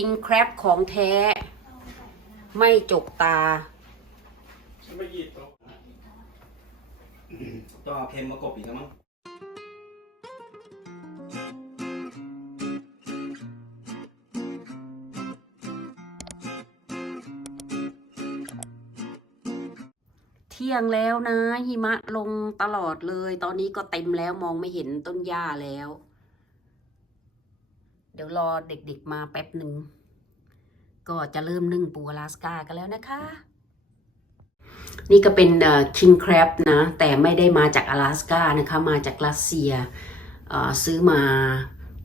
คิงแครบของแท้ ไม่จกตาไม่หยิบหรอกต้องเอาเค็มมากบอีกแล้วมั้ง เที่ยงแล้วนะ หิมะลงตลอดเลย ตอนนี้ก็เต็มแล้วมองไม่เห็นต้นหญ้าแล้ว เดี๋ยวรอเด็กๆมาแป๊บหนึ่ง ก็จะเริ่มนึ่งปูอลาสกากันแล้วนะคะ นี่ก็เป็นคิงแครบนะ แต่ไม่ได้มาจากอลาสกานะคะ มาจากรัสเซียซื้อมา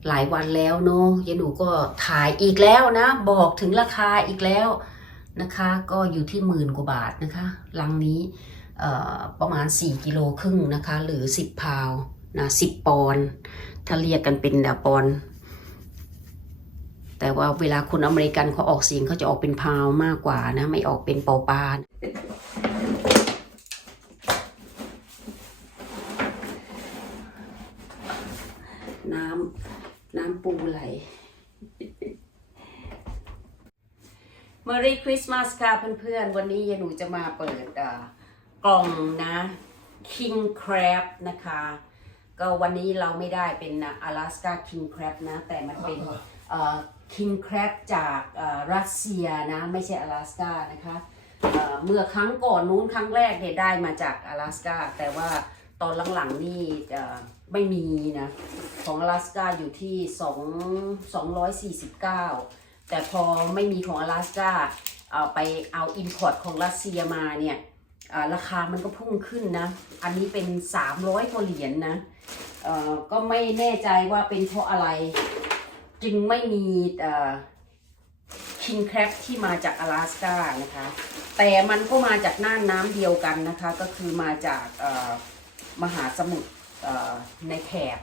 หลายวันแล้วเนาะยายหนูก็ถ่ายอีกแล้วนะ บอกถึงราคาอีกแล้วนะคะ ก็อยู่ที่หมื่นกว่าบาทนะคะลังนี้ประมาณ 4 กิโลครึ่งนะคะ หรือ 10 พาวนะ10 ปอนถ้าเรียกกันเป็นปอน แต่ว่าเวลาคนอเมริกันเขาออกเสียงเขาจะออกเป็นพาวมากกว่านะ ไม่ออกเป็นปอปานน้ำน้ำปูไหล Merry Christmas ค่ะเพื่อนๆ วันนี้ยายหนูจะมาเปิดอ่ากล่องนะ King Crab นะคะ ก็วันนี้เราไม่ได้เป็น Alaska King Crab นะ แต่มันเป็นเอ่อ King Crab จากรัสเซียนะ ไม่ใช่ Alaska นะคะเมื่อครั้งก่อนนู้นครั้งแรกเนี่ยได้มาจาก Alaska แต่ว่าตอนหลังๆนี่ไม่มีนะ ของ Alaska อยู่ที่2 249 แต่พอไม่มีของ Alaska เอาไปเอา import ของรัสเซียมาเนี่ย ราคามันก็พุ่งขึ้นนะ อันนี้เป็น 300กว่าเหรียญนะก็ไม่แน่ใจว่าเป็นเพราะอะไร จึงไม่มีคิงแครบที่มาจากอลาสกานะคะ แต่มันก็มาจากน่านน้ำเดียวกันนะคะ ก็คือมาจากมหาสมุทรในแถบ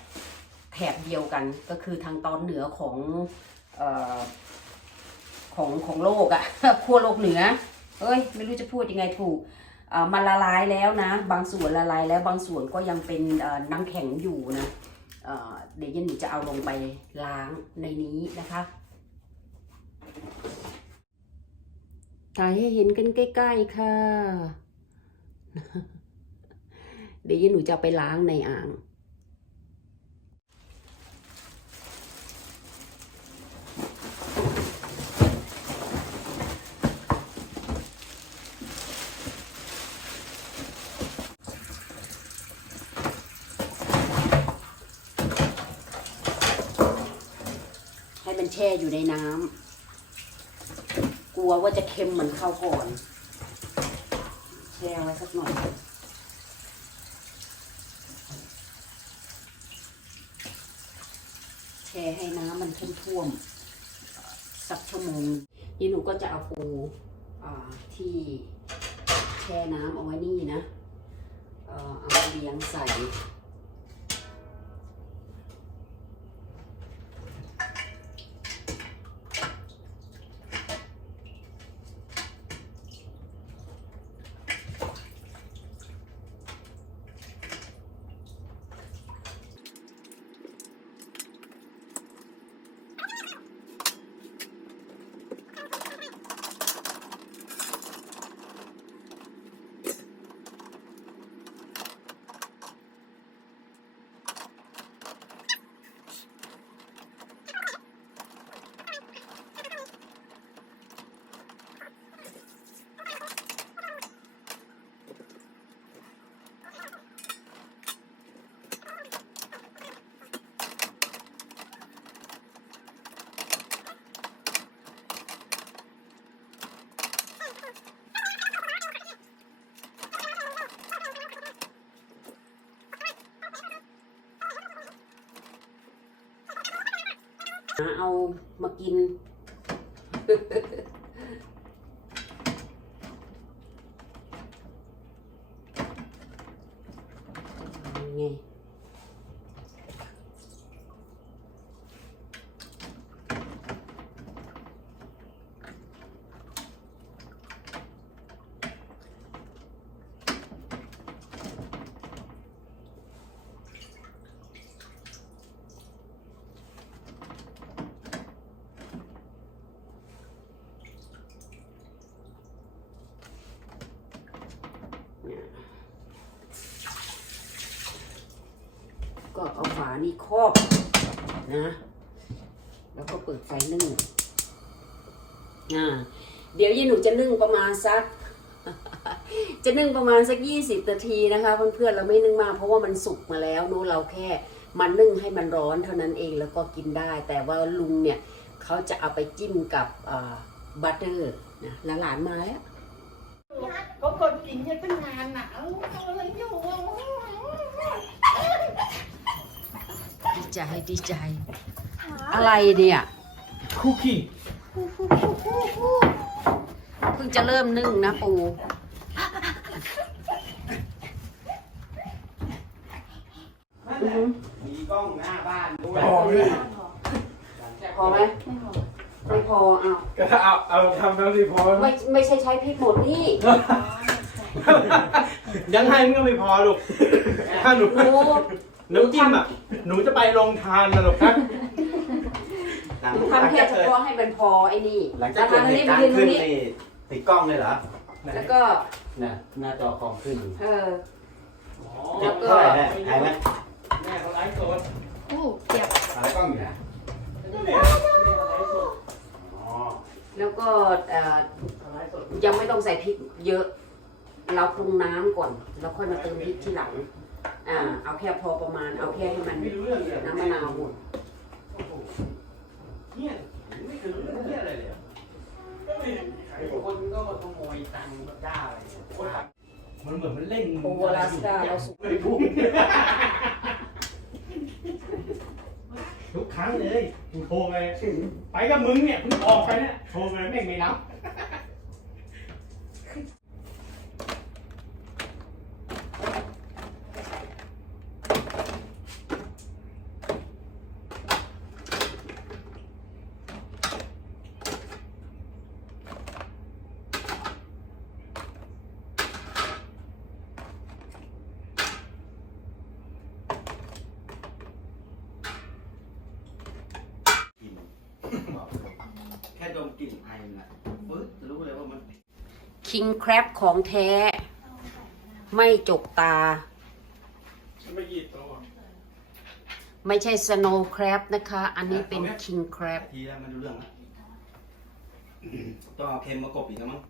แถบเดียวกัน ก็คือทางตอนเหนือของอของของโลกอะขั้วโลกเหนือเอ้ย ไม่รู้จะพูดยังไงถูก มันละลายแล้วนะ บางส่วนละลายแล้วบางส่วนก็ยังเป็นน้ำแข็งอยู่นะเดี๋ยวยันหนูจะเอาลงไปล้างในนี้นะคะถ่ายให้เห็นกันใกล้ๆค่ะ เดี๋ยวยันหนูจะไปล้างในอ่าง แช่อยู่ในน้ำกลัวว่าจะเค็มเหมือนข้าวก่อน แช่ไว้สักหน่อยแช่ให้น้ำมันท่วมๆสักชั่วโมงนี่หนูก็จะเอาปูที่แช่น้ำเอาไว้นี่นะเอามาเลี้ยงใส่ เอามากิน นี่ครอบนะ แล้วก็เปิดไฟนึ่งอ่าเดี๋ยวยายหนูจะนึ่งประมาณสัก จะนึ่งประมาณสักยี่สิบนาทีนะคะเพื่อนๆเราไม่นึ่งมากเพราะว่ามันสุกมาแล้วนู้เราแค่มันนึ่งให้มันร้อนเท่านั้นเองแล้วก็กินได้ แต่ว่าลุงเนี่ยเขาจะเอาไปจิ้มกับบัตเตอร์นะหลานๆมาแล้ว có con kính như cái ngàn não lấy nhau ดี ใจดีใจ อะไรเนี่ยคุกกี้เพิ่งจะเริ่มนึ่งนะปูมีกล้องหน้าบ้านด้วยพอไหมเนี่ยพอไหมไม่พออ้าวก็ถ้าเอาเอาทำแล้วสิพอไม่ไม่ใช่ใช้พริกหมดนี่ยังให้มันก็ไม่พอลูกถ้าหนูห นูน้ำจิ้มอะ หนูจะไปลงทานนะลูกครับหลังหนูหลังทำแค่จากเฉเกิดพาะให้มันพอไอ้นี่หลังจากเกิดเหตุการณ์ขึ้นนี่ติดกล้องเลยเหรอแล้วก็น่ะหน้าจอคอมขึ้นเออ เจ็บเท่าไหร่เนี่ยหายไหมแม่เขาไลฟ์สดอะไรกล้องอยู่นะก็เนี่ยแม่เขาไลฟ์สดอ๋อแล้วก็เอ่อเขาไลฟ์สดยังไม่ต้องใส่พริกเยอะ เราปรุงน้ำก่อน แล้วค่อยมาเติมพริกทีหลังอ่า เอาแค่พอประมาณ เอาแค่ให้มันไม่รู้เรื่องเลยน้ำมะนาวหมดโอ้โหเนี่ยไม่ถึงเรื่องเนี่ยอะไรเลยก็ไม่ขายคนก็มาขโมยตังค์เจ้าอะไรเนี่ยโคตรมันเหมือนมันเล่นโอเวอร์ลาสกาเราสุกไม่ได้พูดทุกครั้งเลยกูโทรไปไปกับมึงเนี่ยเพิ่งออกไปเนี่ยโทรไปแม่งไม่รับ กลิ่นไอมันอะปึ๊บจะรู้เลยว่ามันคิงแครบของแท้ ไม่จกตาฉันไม่ยีดโต๊ะไม่ใช่สโนว์แครบนะคะ อันนี้เป็นคิงแครบทีแล้วมันรู้เรื่องแล้วต้องเอาเค็มมากบอีกแล้วมั้ง